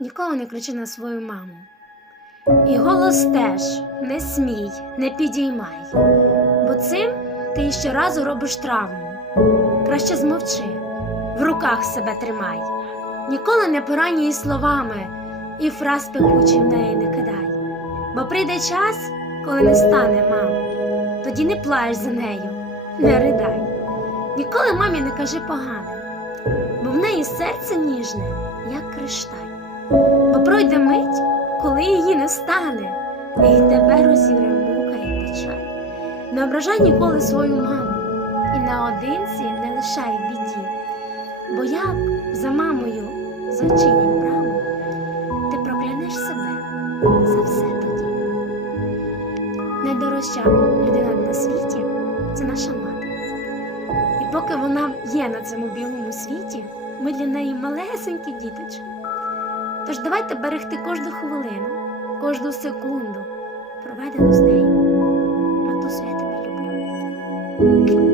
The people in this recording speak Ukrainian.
ніколи не кричи на свою маму. І голос теж не смій, не підіймай, бо цим ти іще разу робиш травму. Краще змовчи, в руках себе тримай, ніколи не поранюй словами і фраз пекучий в неї не кидай. Бо прийде час, коли не стане мами, тоді не плач за нею, не ридай. Ніколи мамі не кажи погане, бо в неї серце ніжне, як кришталь. Бо пройде мить, коли її не стане, і тебе розіре мука і печаль. Не ображай ніколи свою маму, і наодинці не лишай біді, бо як за мамою зачинять браму, ти проклянеш себе за все тоді. Найдорожча людина на світі це наша мати. І поки вона є на цьому білому світі, ми для неї малесенькі діточки. Тож давайте берегти кожну хвилину, кожну секунду, проведену з нею. Матусю, я тебе люблю.